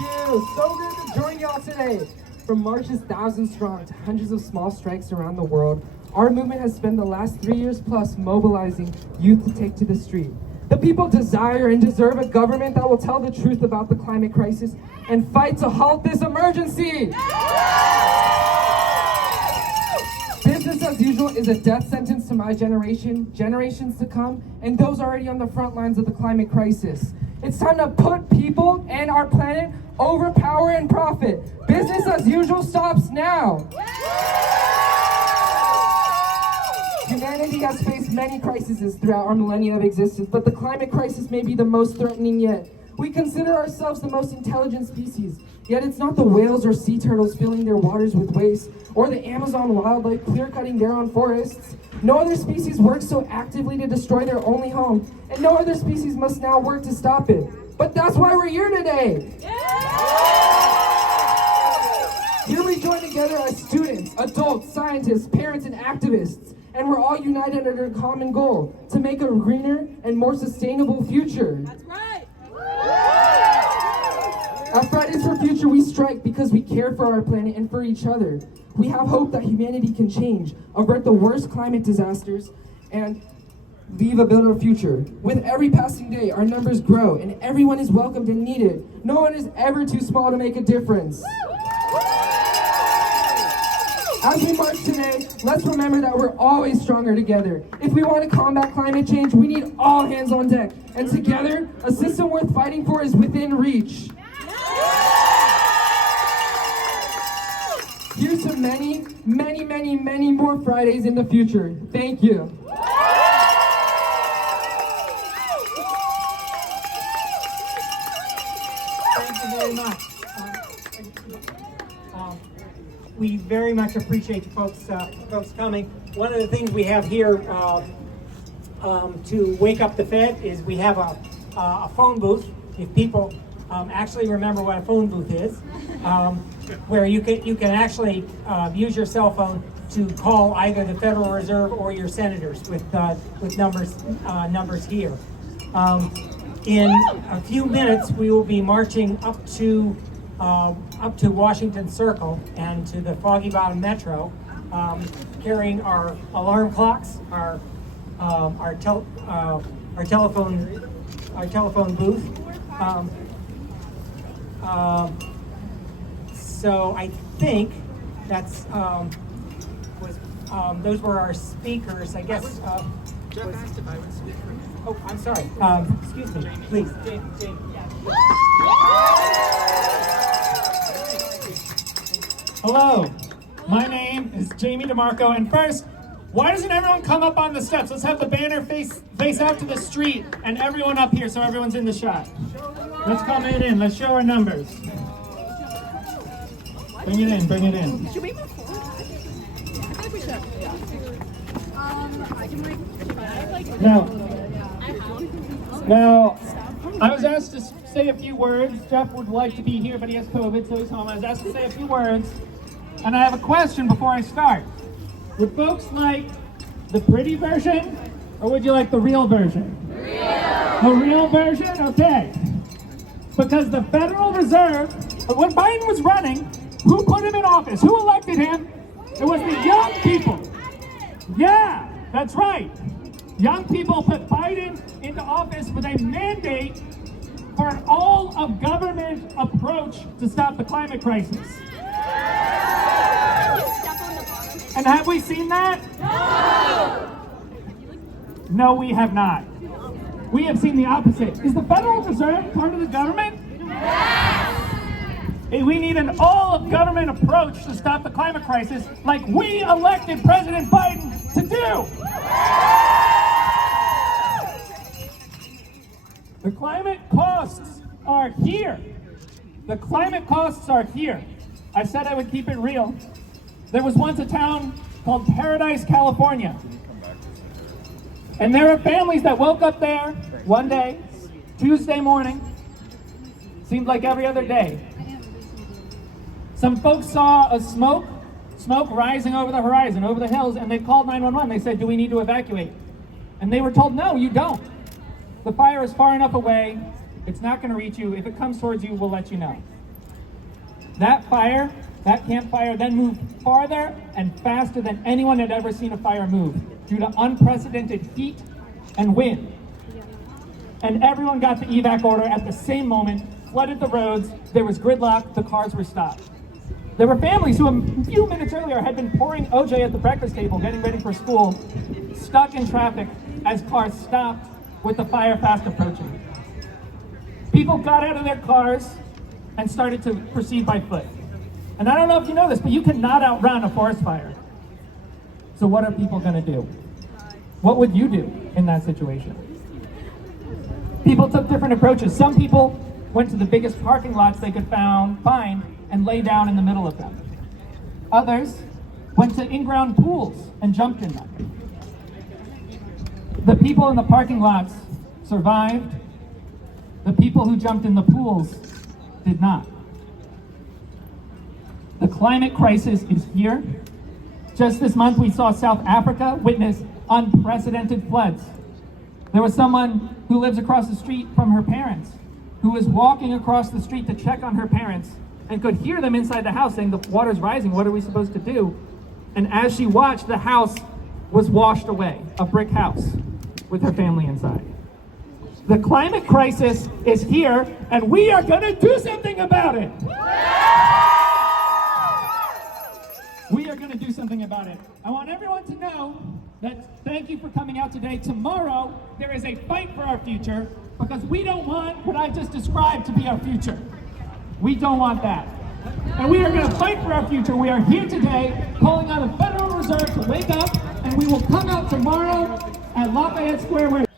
you. So good to join y'all today. From marches thousands strong to hundreds of small strikes around the world, our movement has spent the last 3 years plus mobilizing youth to take to the street. The people desire and deserve a government that will tell the truth about the climate crisis and fight to halt this emergency. Business as usual is a death sentence to my generation, generations to come, and those already on the front lines of the climate crisis. It's time to put people and our planet over power and profit. Business as usual stops now. Humanity has faced many crises throughout our millennia of existence, but the climate crisis may be the most threatening yet. We consider ourselves the most intelligent species, yet it's not the whales or sea turtles filling their waters with waste, or the Amazon wildlife clear-cutting their own forests. No other species works so actively to destroy their only home, and no other species must now work to stop it. But that's why we're here today. Here we join together as students, adults, scientists, parents, and activists, and we're all united under a common goal, to make a greener and more sustainable future. That's right. At Fridays for Future, we strike because we care for our planet and for each other. We have hope that humanity can change, avert the worst climate disasters, and leave a better future. With every passing day, our numbers grow, and everyone is welcomed and needed. No one is ever too small to make a difference. As we march today, let's remember that we're always stronger together. If we want to combat climate change, we need all hands on deck. And together, a system worth fighting for is within reach. Here's to many, many, many, many more Fridays in the future. Thank you. Thank you very much. We very much appreciate you folks coming. One of the things we have here to wake up the Fed is we have a phone booth. If people actually remember what a phone booth is, where you can actually use your cell phone to call either the Federal Reserve or your senators with numbers here. In a few minutes, we will be marching up to Washington Circle and to the Foggy Bottom Metro, carrying our alarm clocks, our telephone booth. So I think that's those were our speakers. I guess. Jeff asked if I would speak for him. Oh, I'm sorry. Excuse me, please. Hello, my name is Jamie DeMarco, and first, why doesn't everyone come up on the steps? Let's have the banner face out to the street and everyone up here so everyone's in the shot. Let's come in, let's show our numbers. Bring it in. Should we move forward? I think we should. Yeah. I can Now, I was asked to say a few words. Jeff would like to be here, but he has COVID, so he's home. I was asked to say a few words, and I have a question before I start. Would folks like the pretty version, or would you like the real version? The real version? Okay. Because the Federal Reserve, when Biden was running, who put him in office? Who elected him? It was the young people. Yeah, that's right. Young people put Biden into office with a mandate for an all-of-government approach to stop the climate crisis. And have we seen that? No, we have not. We have seen the opposite. Is the Federal Reserve part of the government? Hey, we need an all-of-government approach to stop the climate crisis like we elected President Biden to do. The climate costs are here. The climate costs are here. I said I would keep it real. There was once a town called Paradise, California. And there are families that woke up there one day, Tuesday morning, seemed like every other day. Some folks saw a smoke rising over the horizon, over the hills, and they called 911. They said, do we need to evacuate? And they were told, no, you don't. The fire is far enough away. It's not going to reach you. If it comes towards you, we'll let you know. That fire, that campfire, then moved farther and faster than anyone had ever seen a fire move due to unprecedented heat and wind. And everyone got the evac order at the same moment, flooded the roads, there was gridlock, the cars were stopped. There were families who a few minutes earlier had been pouring OJ at the breakfast table, getting ready for school, stuck in traffic as cars stopped with the fire fast approaching. People got out of their cars and started to proceed by foot. And I don't know if you know this, but you cannot outrun a forest fire. So what are people gonna do? What would you do in that situation? People took different approaches. Some people went to the biggest parking lots they could find and lay down in the middle of them. Others went to in-ground pools and jumped in them. The people in the parking lots survived. The people who jumped in the pools did not. The climate crisis is here. Just this month, we saw South Africa witness unprecedented floods. There was someone who lives across the street from her parents, who was walking across the street to check on her parents and could hear them inside the house saying, the water's rising, what are we supposed to do? And as she watched, the house was washed away, a brick house with her family inside. The climate crisis is here, and we are gonna do something about it. We are gonna do something about it. I want everyone to know that thank you for coming out today. Tomorrow, there is a fight for our future because we don't want what I just described to be our future. We don't want that. And we are gonna fight for our future. We are here today calling on the Federal Reserve to wake up, and we will come out tomorrow at Lafayette Square where